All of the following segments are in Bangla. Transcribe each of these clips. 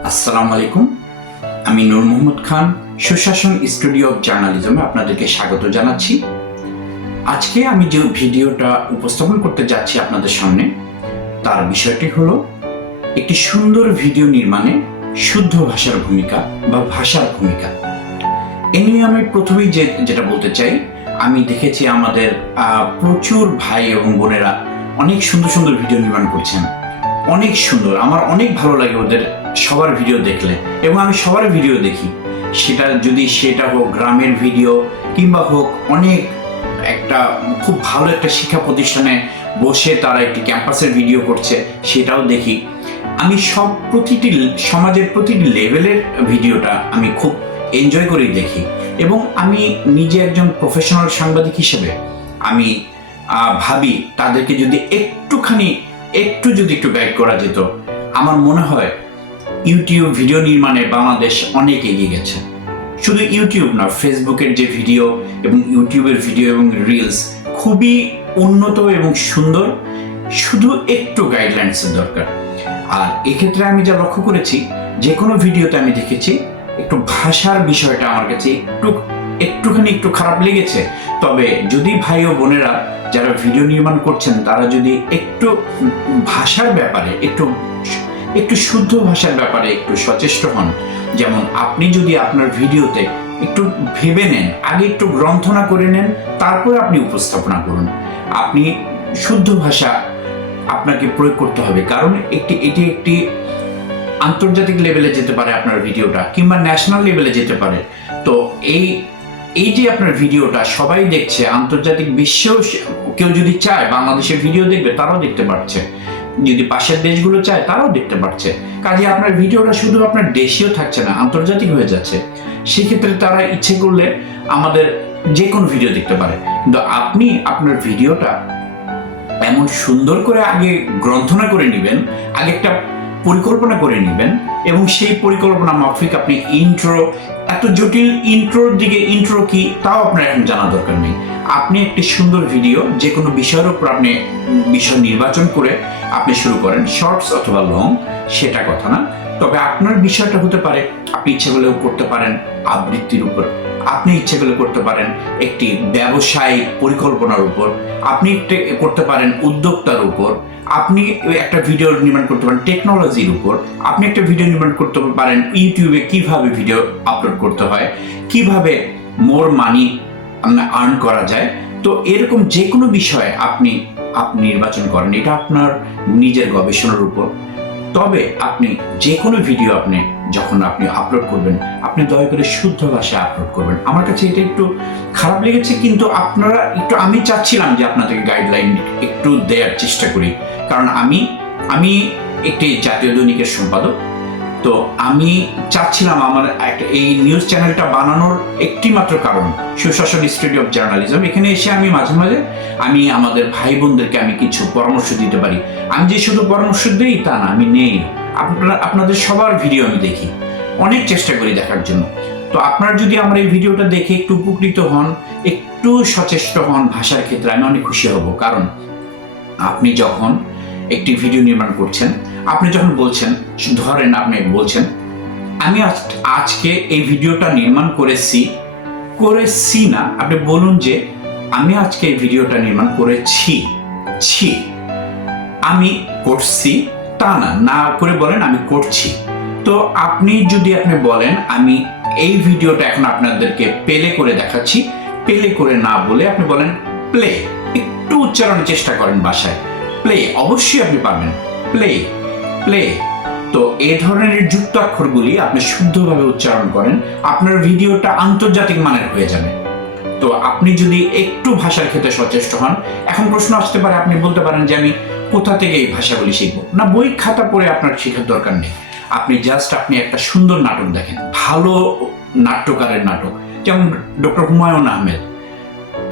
আসসালামু আলাইকুম। আমি নূর মোহাম্মদ খান, সুশাসন স্টুডিও অফ জার্নালিজমে আপনাদেরকে স্বাগত জানাচ্ছি। আজকে আমি যে ভিডিওটা উপস্থাপন করতে যাচ্ছি আপনাদের সামনে, তার বিষয়টি হলো একটি সুন্দর ভিডিও নির্মাণে শুদ্ধ ভাষার ভূমিকা বা ভাষার ভূমিকা। এ নিয়ে আমি প্রথমেই যে, যেটা বলতে চাই, আমি দেখেছি আমাদের প্রচুর ভাই এবং বোনেরা অনেক সুন্দর সুন্দর ভিডিও নির্মাণ করছেন। অনেক সুন্দর। আমার অনেক ভালো লাগে ওদের সবার ভিডিও দেখলে। এবং আমি সবার ভিডিও দেখি। সেটা যদি সেটা হোক, গ্রামের ভিডিও কিংবা হোক, অনেক একটা খুব ভালো একটা শিক্ষা প্রতিষ্ঠানে বসে তারা একটি ক্যাম্পাসের ভিডিও করছে, সেটাও দেখি। আমি সব প্রতিটি সমাজের প্রতিটি লেভেলের ভিডিওটা আমি খুব এনজয় করেই দেখি। এবং আমি নিজে একজন প্রফেশনাল সাংবাদিক হিসেবে আমি ভাবি তাদেরকে যদি একটুখানি একটু যদি একটু গাইড করা যেত, আমার মনে হয় ইউটিউব ভিডিও নির্মাণে বাংলাদেশ অনেক এগিয়ে গেছে। শুধু ইউটিউব না ফেসবুকের যে ভিডিও এবং ইউটিউবের ভিডিও এবং রিলস খুবই উন্নত এবং সুন্দর, শুধু একটু গাইডলাইন্সের দরকার। আর এক্ষেত্রে আমি যা লক্ষ্য করেছি, যে কোনো ভিডিওতে আমি দেখেছি, একটু ভাষার বিষয়টা আমার কাছে একটু একটুখানি একটু খারাপ লেগেছে। তবে যদি ভাই ও বোনেরা যারা ভিডিও নির্মাণ করছেন, তারা যদি একটু ভাষার ব্যাপারে, একটু একটু শুদ্ধ ভাষার ব্যাপারে একটু সচেষ্ট হন, যেমন আপনি যদি আপনার ভিডিওতে একটু ভেবে নেন, আগে একটু গ্রন্থনা করে নেন, তারপরে আপনি উপস্থাপনা করুন। আপনি শুদ্ধ ভাষা আপনাকে প্রয়োগ করতে হবে, কারণ একটি, এটি একটি আন্তর্জাতিক লেভেলে যেতে পারে আপনার ভিডিওটা, কিংবা ন্যাশনাল লেভেলে যেতে পারে। তো এই এই যে আপনার ভিডিওটা, সবাই দেখছে, আন্তর্জাতিক বিশ্বেও কেউ যদি চায়, বাংলাদেশের ভিডিও দেখবে, তারাও দেখতে পাচ্ছে যদি পাশের দেশগুলো চায়, তারাও দেখতে পাচ্ছে কাজে আপনার ভিডিওটা শুধু আপনার দেশীয় থাকছে না, আন্তর্জাতিক হয়ে যাচ্ছে। সেক্ষেত্রে তারা ইচ্ছে করলে আমাদের যে কোনো ভিডিও দেখতে পারে। কিন্তু আপনি আপনার ভিডিওটা এমন সুন্দর করে আগে গ্রন্থনা করে নেবেন, আগে একটা পরিকল্পনা করে নেবেন এবং সেই পরিকল্পনা মাফিক আপনি ইন্ট্রো এত জটিল ইন্ট্রোর দিকে ইন্ট্রো কি তাও আপনার এখন জানা দরকার নেই। আপনি একটি সুন্দর ভিডিও যে কোনো বিষয়ের উপর আপনি বিষয় নির্বাচন করে আপনি শুরু করেন। শর্টস অথবা লং সেটা কথা না। তবে আপনার বিষয়টা হতে পারে, আপনি ইচ্ছে করলেও করতে পারেন আবৃত্তির উপর। আপনি ইচ্ছে করলে করতে পারেন একটি ব্যবসায়িক পরিকল্পনার উপর। আপনি করতে পারেন উদ্যোক্তার উপর। আপনি একটা ভিডিও নির্মাণ করতে পারেন টেকনোলজির উপর। আপনি একটা ভিডিও নির্মাণ করতে পারেন ইউটিউবে কীভাবে ভিডিও আপলোড করতে হয়, কীভাবে মোর মানি আর্ন করা যায়। তো এরকম যে কোনো বিষয়ে আপনি আপনি নির্বাচন করেন, এটা আপনার নিজের গবেষণার উপর। তবে আপনি যে কোনো ভিডিও আপনি যখন আপনি আপলোড করবেন, আপনি দয়া করে শুদ্ধ ভাষায় আপলোড করবেন। আমার কাছে এটা একটু খারাপ লেগেছে, কিন্তু আপনারা একটু, আমি চাচ্ছিলাম যে আপনাদেরকে গাইডলাইন একটু দেওয়ার চেষ্টা করি। কারণ আমি আমি একটি জাতীয় দৈনিকের সম্পাদক তো আমি চাচ্ছিলাম আমার একটা এই নিউজ চ্যানেলটা বানানোর একটি মাত্র কারণ, সুশাসন ইনস্টিটিউট অফ জার্নালিজম এখানে এসে আমি মাঝে মাঝে আমি আমাদের ভাই বোনদেরকে আমি কিছু পরামর্শ দিতে পারি। আমি যে শুধু পরামর্শ দিই তা না, আমি নেই। আপনারা আপনাদের সবার ভিডিও আমি দেখি। অনেক চেষ্টা করি দেখার জন্য। তো আপনারা যদি আমার এই ভিডিওটা দেখে একটু উপকৃত হন, একটু সচেষ্ট হন ভাষার ক্ষেত্রে, আমি অনেক খুশি হব। কারণ আপনি যখন একটি ভিডিও নির্মাণ করছেন আপনি যখন বলছেন, ধরেন আপনি বলছেন, আমি আজ- আজকে এই ভিডিওটা নির্মাণ করেছি করেছি না, আপনি বলুন যে আমি আজকে এই ভিডিওটা নির্মাণ করেছি, ছি। আমি করছি তা না না করে বলেন আমি করছি। তো আপনি যদি আপনি বলেন, আমি এই ভিডিওটা এখন আপনাদেরকে পেলে করে দেখাচ্ছি, পেলে করে না বলে আপনি বলেন, প্লে। একটু উচ্চারণের চেষ্টা করেন বাসায়। প্লে। অবশ্যই আপনি পারবেন। প্লে। প্লে তো এই ধরনের যুক্তাক্ষরগুলি আপনি শুদ্ধভাবে উচ্চারণ করেন, আপনার ভিডিওটা আন্তর্জাতিক মানের হয়ে যাবে। তো আপনি যদি একটু ভাষার ক্ষেত্রে সচেষ্ট হন, এখন প্রশ্ন আসতে পারে, আপনি বলতে পারেন যে আমি কোথা থেকে এই ভাষাগুলি শিখব। না, বই খাতা পড়ে আপনার শেখার দরকার নেই। আপনি জাস্ট আপনি একটা সুন্দর নাটক দেখেন, ভালো নাট্যকারের নাটক, যেমন ডক্টর হুমায়ুন আহমেদ,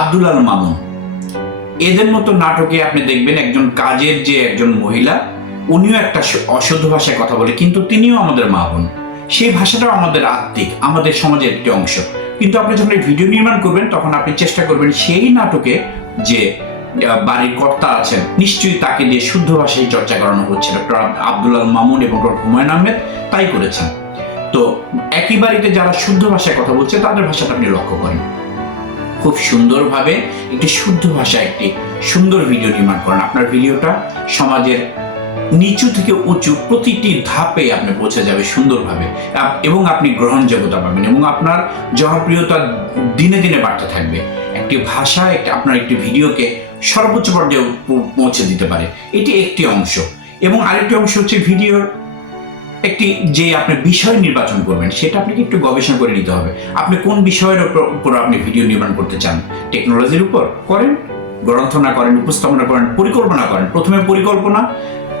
আব্দুল আল মামুন। এদের মতো নাটকে আপনি দেখবেন একজন কাজের যে একজন মহিলা উনিও একটা অশুদ্ধ ভাষায় কথা বলে, কিন্তু তিনিও আমাদের মা বোন। সেই ভাষাটাও আমাদের আত্মিক, আমাদের সমাজের একটি অংশ। কিন্তু আপনি যখন ভিডিও নির্মাণ করবেন, তখন আপনি চেষ্টা করবেন সেই নাটকে যে বাড়ির কর্তা আছেন, নিশ্চয়ই তাকে দিয়ে শুদ্ধ ভাষায় চর্চা করানো হচ্ছে। ডক্টর আব্দুল মামুন এবং ডক্টর হুমায়ুন আহমেদ তাই করেছেন। তো একই বাড়িতে যারা শুদ্ধ ভাষায় কথা বলছে, তাদের ভাষাটা আপনি লক্ষ্য করেন। খুব সুন্দরভাবে একটি শুদ্ধ ভাষায় একটি সুন্দর ভিডিও নির্মাণ করেন। আপনার ভিডিওটা সমাজের নিচু থেকে উঁচু প্রতিটি ধাপে আপনি পৌঁছে যাবে সুন্দরভাবে। এবং আপনি গ্রহণযোগ্যতা পাবেন এবং আপনার জনপ্রিয়তা দিনে দিনে বাড়তে থাকবে। একটি ভাষা, একটি, আপনার একটি ভিডিওকে সর্বোচ্চ পর্যায়ে পৌঁছে দিতে পারে। এটি একটি অংশ। এবং আরেকটি অংশ হচ্ছে ভিডিওর একটি যে আপনি বিষয় নির্বাচন করবেন, সেটা আপনাকে একটু গবেষণা করে নিতে হবে। আপনি কোন বিষয়ের উপর- আপনি ভিডিও নির্মাণ করতে চান? টেকনোলজির উপর করেন, গ্রন্থনা করেন, উপস্থাপনা করেন, পরিকল্পনা করেন। প্রথমে পরিকল্পনা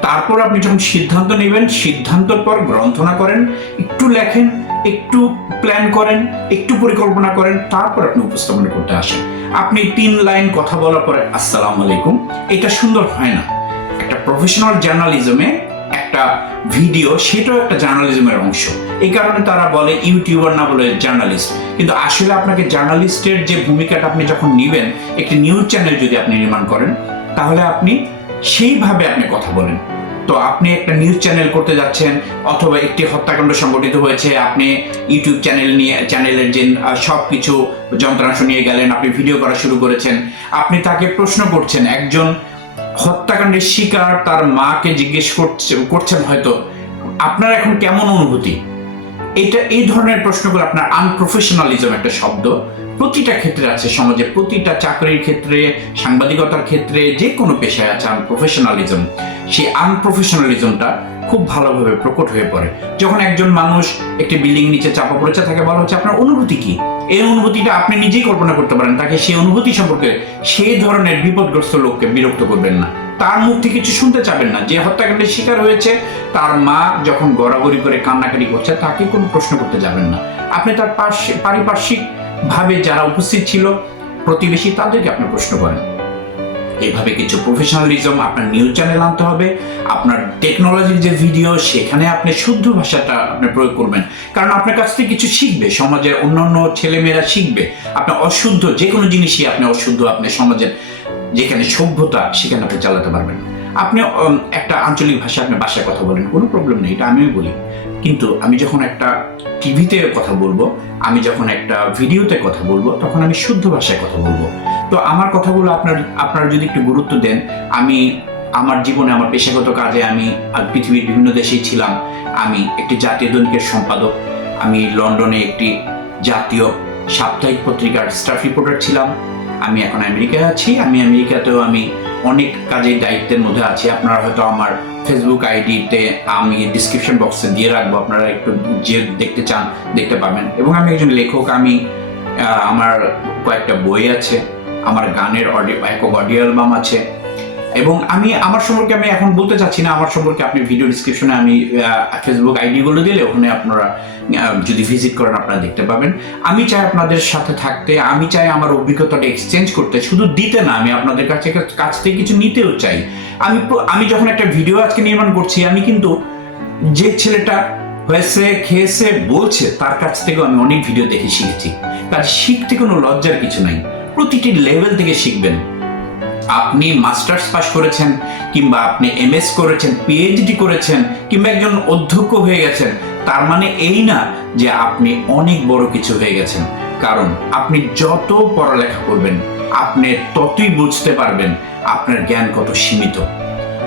তারপর আপনি যখন সিদ্ধান্ত নেবেন, সিদ্ধান্তর পর গ্রন্থনা করেন, একটু লেখেন, একটু প্ল্যান করেন, একটু পরিকল্পনা করেন, তারপর আপনি উপস্থাপনা করতে আসেন। আপনি তিন লাইন কথা বলার পরে, আসসালামু আলাইকুম। এটা সুন্দর হয় না। একটা প্রফেশনাল জার্নালিজমে একটা ভিডিও সেটাও একটা জার্নালিজমের অংশ। এই কারণে তারা বলে ইউটিউবার না বলে জার্নালিস্ট কিন্তু আসলে আপনাকে জার্নালিস্টের যে ভূমিকাটা আপনি যখন নেবেন, একটি নিউজ চ্যানেল যদি আপনি নির্মাণ করেন, তাহলে আপনি সেইভাবে আপনি কথা বলেন। তো আপনি একটা নিউজ চ্যানেল করতে যাচ্ছেন, অথবা একটি হত্যাকাণ্ড সংগঠিত হয়েছে, আপনি ইউটিউব চ্যানেল নিয়ে, চ্যানেলের যে সব কিছু যন্ত্রাংশ নিয়ে গেলেন, আপনি ভিডিও করা শুরু করেছেন, আপনি তাকে প্রশ্ন করছেন, একজন হত্যাকাণ্ডের শিকার তার মাকে জিজ্ঞেস করছে, করছেন হয়তো, আপনার এখন কেমন অনুভূতি? এটা এই ধরনের প্রশ্নগুলো আপনার আনপ্রফেশনালিজম একটা শব্দ। প্রতিটা ক্ষেত্রে আছে সমাজে, প্রতিটা চাকরির ক্ষেত্রে, সাংবাদিকতার ক্ষেত্রে, যে কোনো পেশায় আছে আনপ্রফেশনালিজম সেই আনপ্রফেশনালিজমটা খুব ভালোভাবে প্রকট হয়ে পড়ে। যখন একজন মানুষ একটি বিল্ডিং নিচে চাপা পড়েছে, তাকে বলা হচ্ছে, আপনার অনুভূতি কি? এই অনুভূতিটা আপনি নিজেই কল্পনা করতে পারেন, তাকে সেই অনুভূতি সম্পর্কে সেই ধরনের বিপদগ্রস্ত লোককে বিরক্ত করবেন না। তার মুখ থেকে কিছু শুনতে চাবেন না। যে হত্যাকাণ্ডের শিকার হয়েছে, তার মা যখন গড়াগড়ি করে কান্নাকাটি করছে, তাকে কোনো প্রশ্ন করতে যাবেন না। আপনি তার পার্শ্ব পারিপার্শ্বিক ভাবে যারা উপস্থিত ছিল, প্রতিবেশী, তাদেরকে আপনি প্রশ্ন করেন। এভাবে কিছু প্রফেশনালিজম আপনার নিউজ চ্যানেল আনতে হবে। আপনার টেকনোলজির যে ভিডিও সেখানে আপনি শুদ্ধ ভাষাটা আপনি প্রয়োগ করবেন। কারণ আপনার কাছ থেকে কিছু শিখবে। সমাজের অন্যান্য ছেলেমেয়েরা শিখবে। আপনি অশুদ্ধ যে কোনো জিনিসই আপনি অশুদ্ধ আপনি সমাজের যেখানে সভ্যতা, সেখানে আপনি চালাতে পারবেন। আপনি একটা আঞ্চলিক ভাষা আপনি বাসায় কথা বলেন, কোনো প্রবলেম নেই, এটা আমিও বলি। কিন্তু আমি যখন একটা টিভিতে কথা বলব, আমি যখন একটা ভিডিওতে কথা বলব, তখন আমি শুদ্ধ ভাষায় কথা বলব। তো আমার কথাগুলো আপনার, আপনারা যদি একটু গুরুত্ব দেন, আমি আমার জীবনে, আমার পেশাগত কাজে আমি পৃথিবীর বিভিন্ন দেশেই ছিলাম। আমি একটি জাতীয় দৈনিকের সম্পাদক, আমি লন্ডনে একটি জাতীয় সাপ্তাহিক পত্রিকার স্টাফ রিপোর্টার ছিলাম। আমি এখন আমেরিকায় আছি, আমি আমেরিকাতেও আমি অনেক কাজের দায়িত্বের মধ্যে আছি। আপনারা হয়তো আমার ফেসবুক আইডিতে আমি ডিসক্রিপশন বক্সে দিয়ে রাখব, আপনারা একটু যে দেখতে চান দেখতে পাবেন। এবং আমি একজন লেখক, আমি আমার কয়েকটা বই আছে, আমার গানের অডিও একক অডিও অ্যালবাম আছে এবং আমি, আমার সম্পর্কে আমি এখন বলতে চাচ্ছি না, আমার সম্পর্কে আপনি ভিডিও ডিসক্রিপশনে আমি ফেসবুক আইডিগুলো দিলে ওখানে আপনারা যদি ভিজিট করেন আপনারা দেখতে পাবেন। আমি চাই আপনাদের সাথে থাকতে, আমি চাই আমার অভিজ্ঞতাটা এক্সচেঞ্জ করতে, শুধু দিতে না, আমি আপনাদের কাছে কাছ থেকে কিছু নিতেও চাই। আমি আমি যখন একটা ভিডিও আজকে নির্মাণ করছি, আমি কিন্তু যে ছেলেটা হয়েছে, খেয়েছে, বলছে, তার কাছ থেকেও আমি অনেক ভিডিও দেখে শিখেছি। তার শিখতে কোনো লজ্জার কিছু নাই। প্রতিটি লেভেল থেকে শিখবেন। আপনি মাস্টার্স পাস করেছেন, কিংবা আপনি এমএস করেছেন পিএইচডি করেছেন, কিংবা একজন অধ্যক্ষ হয়ে গেছেন, তার মানে এই না যে আপনি অনেক বড় কিছু হয়ে গেছেন। কারণ আপনি যত পড়ালেখা করবেন, আপনি ততই বুঝতে পারবেন আপনার জ্ঞান কত সীমিত।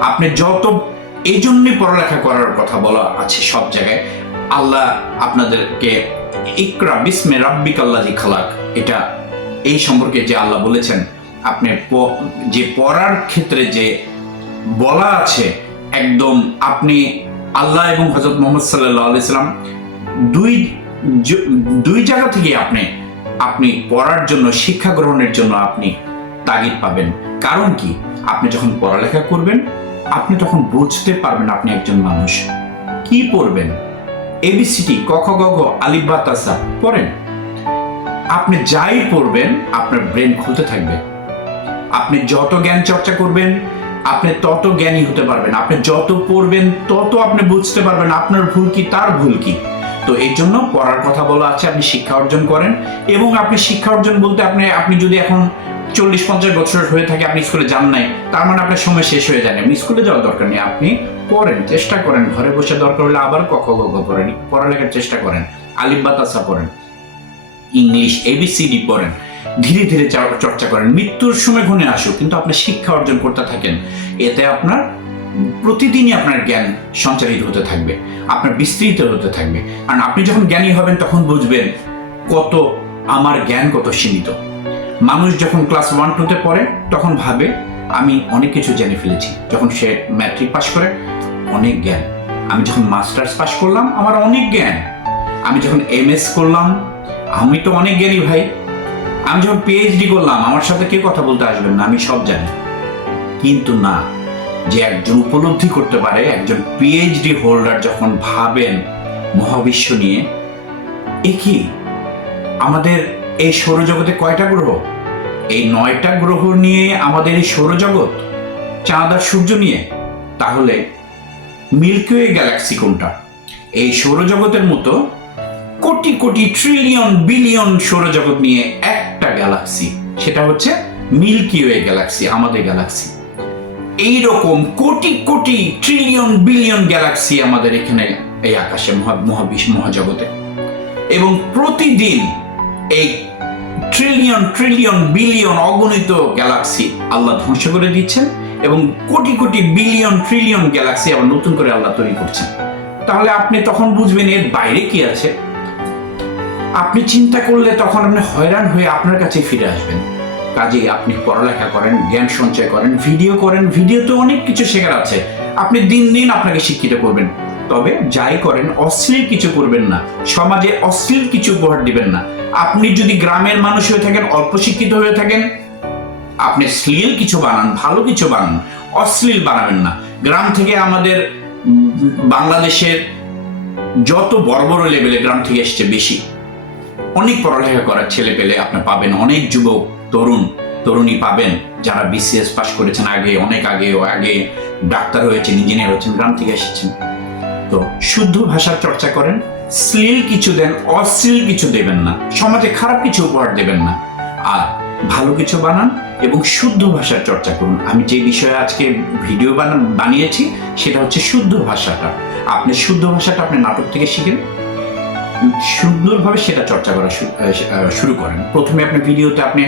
আপনি যত, এই জন্যই পড়ালেখা করার কথা বলা আছে সব জায়গায়, আল্লাহ আপনাদেরকে ইকরা বিসমে রাব্বিক আল্লাহ খালাক, এটা এই সম্পর্কে যে আল্লাহ বলেছেন আপনি যে পড়ার ক্ষেত্রে যে বলা আছে, একদম আপনি আল্লাহ এবং হজরত মোহাম্মদ সাল্লাহ আলাইসাল্লাম দুই দুই জায়গা থেকে আপনি আপনি পড়ার জন্য, শিক্ষা গ্রহণের জন্য আপনি তাগিদ পাবেন। কারণ কি? আপনি যখন পড়ালেখা করবেন, আপনি তখন বুঝতে পারবেন আপনি একজন মানুষ। কি পড়বেন? এবিসিটি ক, খ, গ ঘ আলিফ, বা তাসা পড়েন। আপনি যাই পড়বেন, আপনার ব্রেন খুলতে থাকবে। আপনি যত জ্ঞান চর্চা করবেন, আপনি তত জ্ঞানী হতে পারবেন। আপনি যত পড়বেন, তত আপনি বুঝতে পারবেন আপনার ভুল কি, তার ভুল কি। তো এই জন্য পড়ার কথা বলা আছে, আপনি শিক্ষা অর্জন করেন এবং আপনি শিক্ষা অর্জন বলতে আপনি আপনি যদি এখন চল্লিশ পঞ্চাশ বছর হয়ে থাকে, আপনি স্কুলে যান নাই, তার মানে আপনার সময় শেষ হয়ে যায় না। আপনি স্কুলে যাওয়ার দরকার নেই, আপনি পড়েন, চেষ্টা করেন। ঘরে বসে দরকার হলে আবার ক খ গ পড়েন, পড়ালেখার চেষ্টা করেন, আলিফ বাতাসা পড়েন, ইংলিশ এবিসিডি পড়েন। ধীরে ধীরে চর্চা করেন। মৃত্যুর সময় ঘনে আসুক, কিন্তু আপনি শিক্ষা অর্জন করতে থাকেন। এতে আপনার প্রতিদিনই আপনার জ্ঞান সঞ্চারিত হতে থাকবে, আপনার বিস্তৃত হতে থাকবে। কারণ আপনি যখন জ্ঞানী হবেন, তখন বুঝবেন কত আমার জ্ঞান কত সীমিত। মানুষ যখন ক্লাস ওয়ান টুতে পড়ে, তখন ভাবে, আমি অনেক কিছু জেনে ফেলেছি। যখন সে ম্যাট্রিক পাশ করে, অনেক জ্ঞান। আমি যখন মাস্টার্স পাশ করলাম, আমার অনেক জ্ঞান। আমি যখন এম করলাম, আমি তো অনেক জ্ঞানী ভাই। আমি যখন পিএইচডি করলাম, আমার সাথে কেউ কথা বলতে আসবেন না, আমি সব জানি। কিন্তু না, যে একজন উপলব্ধি করতে পারে, একজন পিএইচডি হোল্ডার যখন ভাবেন মহাবিশ্ব নিয়ে, এ কি? আমাদের এই সৌরজগতে কয়টা গ্রহ? এই নয়টা গ্রহ নিয়ে আমাদের এই সৌরজগৎ, চাঁদ আর সূর্য নিয়ে? তাহলে মিল্কিওয়ে গ্যালাক্সি কোনটা? এই সৌরজগতের মতো কোটি কোটি ট্রিলিয়ন বিলিয়ন সৌরজগৎ নিয়ে গ্যালাক্সি সেটা হচ্ছে মিল্কি ওয়ে গ্যালাক্সি আমাদের গ্যালাক্সি এইরকম crore crore trillion billion Galaxy আমাদের এখানে এই আকাশে, মহা- মহাবিশ্ব মহাজগতে। এবং প্রতিদিন এই ট্রিলিয়ন ট্রিলিয়ন বিলিয়ন অগণিত গ্যালাক্সি আল্লাহ ধ্বংস করে দিচ্ছেন এবং crore crore billion trillion Galaxy আবার নতুন করে আল্লাহ তৈরি করছেন। তাহলে আপনি তখন বুঝবেন এর বাইরে কি আছে। আপনি চিন্তা করলে তখন আপনি হয়রান হয়ে আপনার কাছে ফিরে আসবেন। কাজেই আপনি পড়ালেখা করেন, জ্ঞান সঞ্চয় করেন, ভিডিও করেন, ভিডিওতে অনেক কিছু শেখার আছে। আপনি দিন দিন আপনাকে শিক্ষিত করবেন। তবে যাই করেন, অশ্লীল কিছু করবেন না। সমাজে অশ্লীল কিছু উপহার দিবেন না। আপনি যদি গ্রামের মানুষ হয়ে থাকেন, অল্প শিক্ষিত হয়ে থাকেন, আপনি শ্লীল কিছু বানান, ভালো কিছু বানান, অশ্লীল বানাবেন না। গ্রাম থেকে আমাদের বাংলাদেশের যত বড় বড় লেভেলে গ্রাম থেকে এসছে, বেশি। অনেক পড়ালেখা করার ছেলে পেলে আপনি পাবেন। অনেক যুবক, তরুণ, তরুণী পাবেন। যারা বিসিএস পাশ করেছেন আগে, অনেক আগে ও আগে ডাক্তার হয়েছেন ইঞ্জিনিয়ার হয়েছেন, গ্রাম থেকে এসেছেন। তো শুদ্ধ ভাষার চর্চা করেন, শ্লীল কিছু দেন, অশ্লীল কিছু দেবেন না। সমাজে খারাপ কিছু উপহার দেবেন না। আর ভালো কিছু বানান এবং শুদ্ধ ভাষার চর্চা করুন। আমি যে বিষয়ে আজকে ভিডিও বানান বানিয়েছি, সেটা হচ্ছে শুদ্ধ ভাষাটা। আপনি শুদ্ধ ভাষাটা আপনি নাটক থেকে শিখেন। সুন্দরভাবে সেটা চর্চা করা শুরু করেন। প্রথমে আপনি ভিডিওতে আপনি,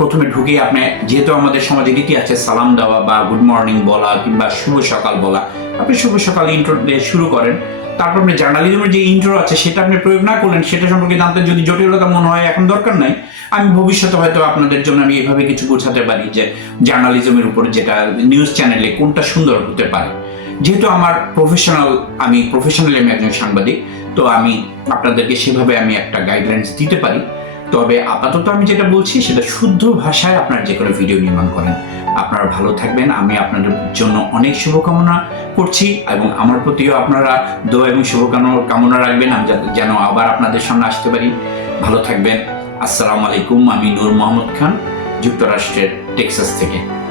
প্রথমে ঢুকে আপনি, যেহেতু আমাদের সমাজে রীতি আছে, সালাম দেওয়া বা গুড মর্নিং বলা কিংবা শুভ সকাল বলা, আপনি শুভ সকাল ইন্ট্রো শুরু করেন। তারপর আপনি জার্নালিজমের যে ইন্ট্রো আছে, সেটা আপনি প্রয়োগ না করলেন, সেটা সম্পর্কে জানতে যদি জটিলতা মনে হয়, এখন দরকার নাই। আমি ভবিষ্যতে হয়তো আপনাদের জন্য আমি এভাবে কিছু বোঝাতে পারি যে, জার্নালিজমের উপর যেটা নিউজ চ্যানেলে কোনটা সুন্দর হতে পারে। যেহেতু আমার প্রফেশনাল আমি প্রফেশনালি আমি একজন সাংবাদিক তো আমি আপনাদেরকে সেভাবে আমি একটা গাইডলাইন্স দিতে পারি। তবে আপাতত আমি যেটা বলছি, সেটা শুদ্ধ ভাষায় আপনার যে কোনো ভিডিও নির্মাণ করেন। আপনারা ভালো থাকবেন। আমি আপনাদের জন্য অনেক শুভকামনা করছি এবং আমার প্রতিও আপনারা দোয়া এবং শুভকামনা কামনা রাখবেন। আমি যেন আবার আপনাদের সামনে আসতে পারি। ভালো থাকবেন। আসসালামু আলাইকুম। আমি নূর মোহাম্মদ খান, যুক্তরাষ্ট্রের টেক্সাস থেকে।